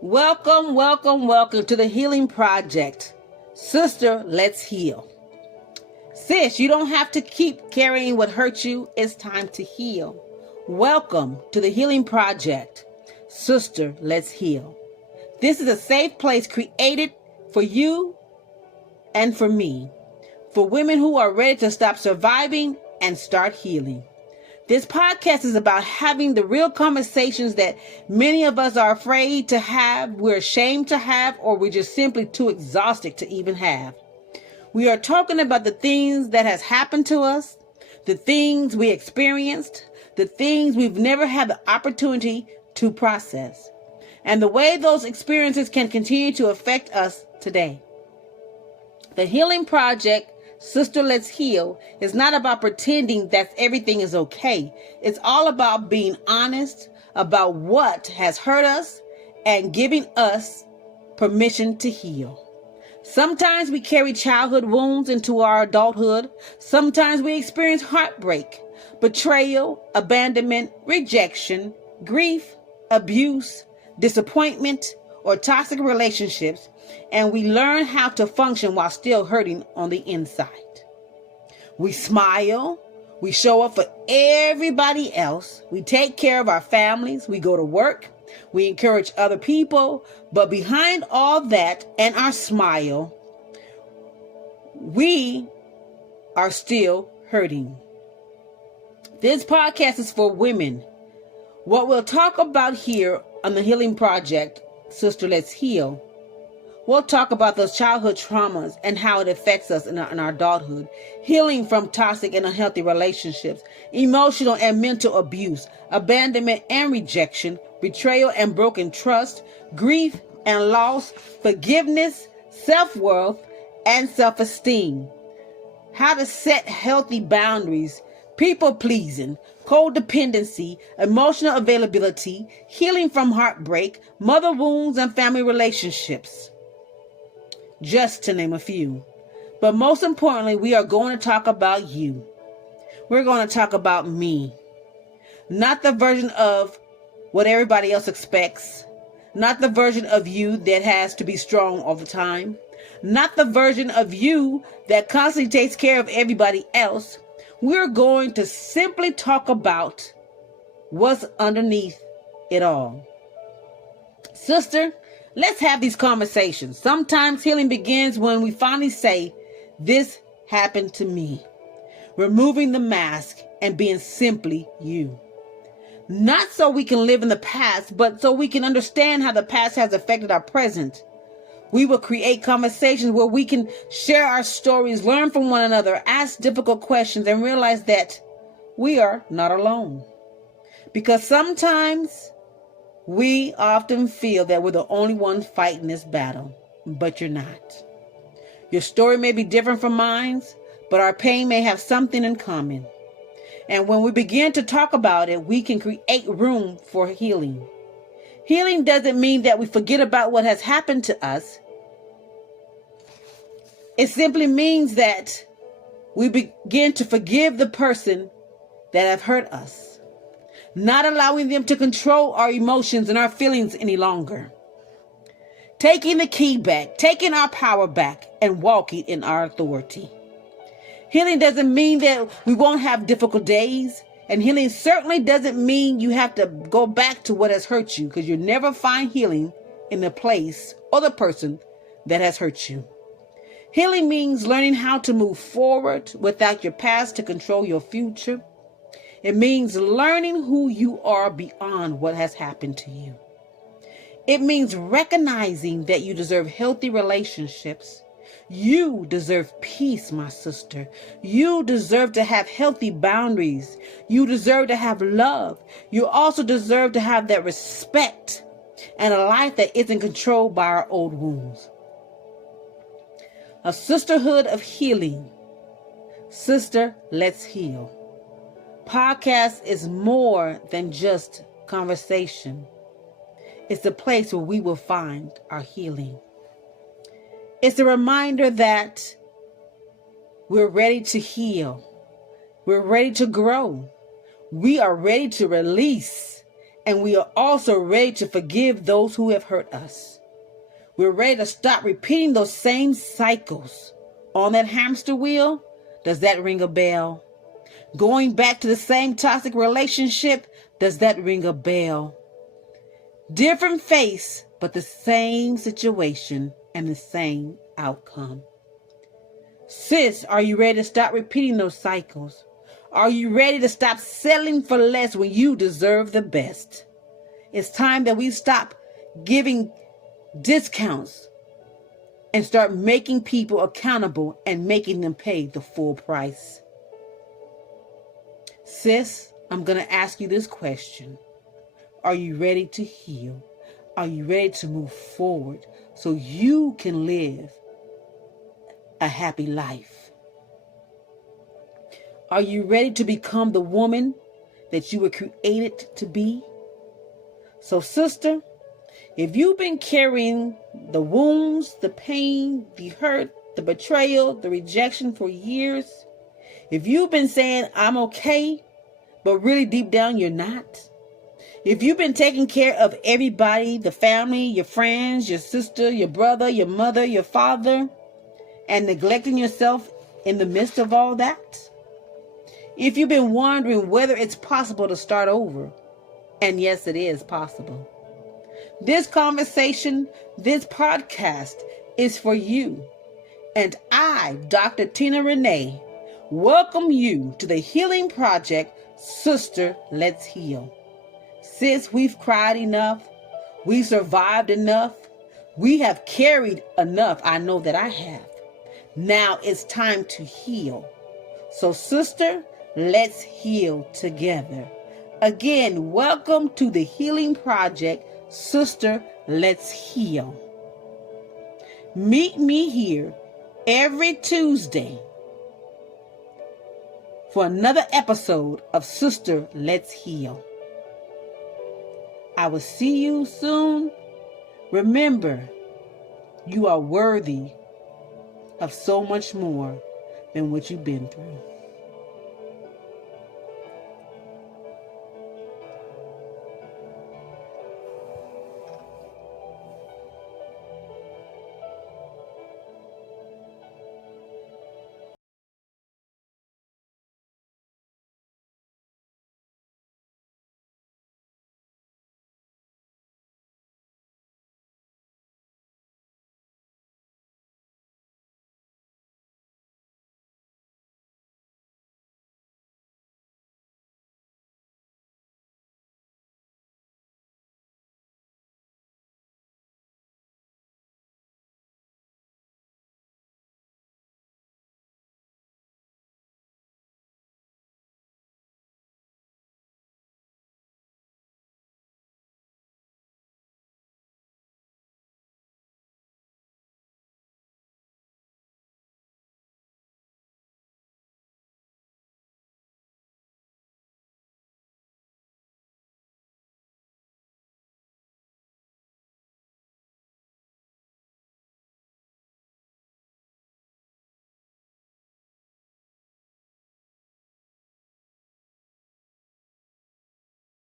Welcome, welcome, welcome to the Healing Project. Sister, let's heal. Sis, you don't have to keep carrying what hurt you. It's time to heal. Welcome to the Healing Project. Sister, let's heal. This is a safe place created for you and for me, for women who are ready to stop surviving and start healing. This podcast is about having the real conversations that many of us are afraid to have, we're ashamed to have, or we're just simply too exhausted to even have. We are talking about the things that has happened to us, the things we experienced, the things we've never had the opportunity to process, and the way those experiences can continue to affect us today. The Healing Project, Sister, Let's Heal, is not about pretending that everything is okay. It's all about being honest about what has hurt us and giving us permission to heal. Sometimes we carry childhood wounds into our adulthood. Sometimes we experience heartbreak, betrayal, abandonment, rejection, grief, abuse, disappointment, or toxic relationships, and we learn how to function while still hurting on the inside. We smile, we show up for everybody else, we take care of our families, we go to work, we encourage other people, but behind all that and our smile, we are still hurting. This podcast is for women. What we'll talk about here on the Healing Project, Sister, Let's Heal, we'll talk about those childhood traumas and how it affects us in our adulthood, healing from toxic and unhealthy relationships, emotional and mental abuse, abandonment and rejection, betrayal and broken trust, grief and loss, forgiveness, self-worth, and self-esteem, how to set healthy boundaries, people-pleasing, codependency, emotional availability, healing from heartbreak, mother wounds, and family relationships. Just to name a few. But most importantly, we are going to talk about you. We're going to talk about me. Not the version of what everybody else expects. Not the version of you that has to be strong all the time. Not the version of you that constantly takes care of everybody else. We're going to simply talk about what's underneath it all. Sister, let's have these conversations. Sometimes healing begins when we finally say, this happened to me. Removing the mask and being simply you. Not so we can live in the past, but so we can understand how the past has affected our present. We will create conversations where we can share our stories, learn from one another, ask difficult questions, and realize that we are not alone. Because sometimes we often feel that we're the only ones fighting this battle, but you're not. Your story may be different from mine, but our pain may have something in common. And when we begin to talk about it, we can create room for healing. Healing doesn't mean that we forget about what has happened to us. It simply means that we begin to forgive the person that have hurt us, not allowing them to control our emotions and our feelings any longer. Taking the key back, taking our power back, and walking in our authority. Healing doesn't mean that we won't have difficult days. And healing certainly doesn't mean you have to go back to what has hurt you, because you'll never find healing in the place or the person that has hurt you. Healing means learning how to move forward without your past to control your future. It means learning who you are beyond what has happened to you. It means recognizing that you deserve healthy relationships. You deserve peace, my sister. You deserve to have healthy boundaries. You deserve to have love. You also deserve to have that respect and a life that isn't controlled by our old wounds. A sisterhood of healing. Sister, let's heal. Podcast is more than just conversation. It's a place where we will find our healing. It's a reminder that we're ready to heal. We're ready to grow. We are ready to release And we are also ready to forgive those who have hurt us. We're ready to stop repeating those same cycles. On that hamster wheel, does that ring a bell? Going back to the same toxic relationship, does that ring a bell? Different face, but the same situation and the same outcome. Sis, are you ready to stop repeating those cycles? Are you ready to stop settling for less when you deserve the best? It's time that we stop giving discounts and start making people accountable and making them pay the full price. Sis, I'm going to ask you this question. Are you ready to heal? Are you ready to move forward so you can live a happy life? Are you ready to become the woman that you were created to be? So, sister, if you've been carrying the wounds, the pain, the hurt, the betrayal, the rejection for years, if you've been saying, I'm okay, but really deep down you're not, if you've been taking care of everybody, the family, your friends, your sister, your brother, your mother, your father, and neglecting yourself in the midst of all that, if you've been wondering whether it's possible to start over, and yes, it is possible. This conversation, this podcast is for you. And I, Dr. Tina Rane, welcome you to the Healing Project, Sister, Let's Heal. Sis, we've cried enough. We survived enough. We have carried enough. I know that I have. Now it's time to heal. So, sister, let's heal together. Again, welcome to the Healing Project, Sister, Let's Heal. Meet me here every Tuesday for another episode of Sister, Let's Heal. I will see you soon. Remember, you are worthy of so much more than what you've been through.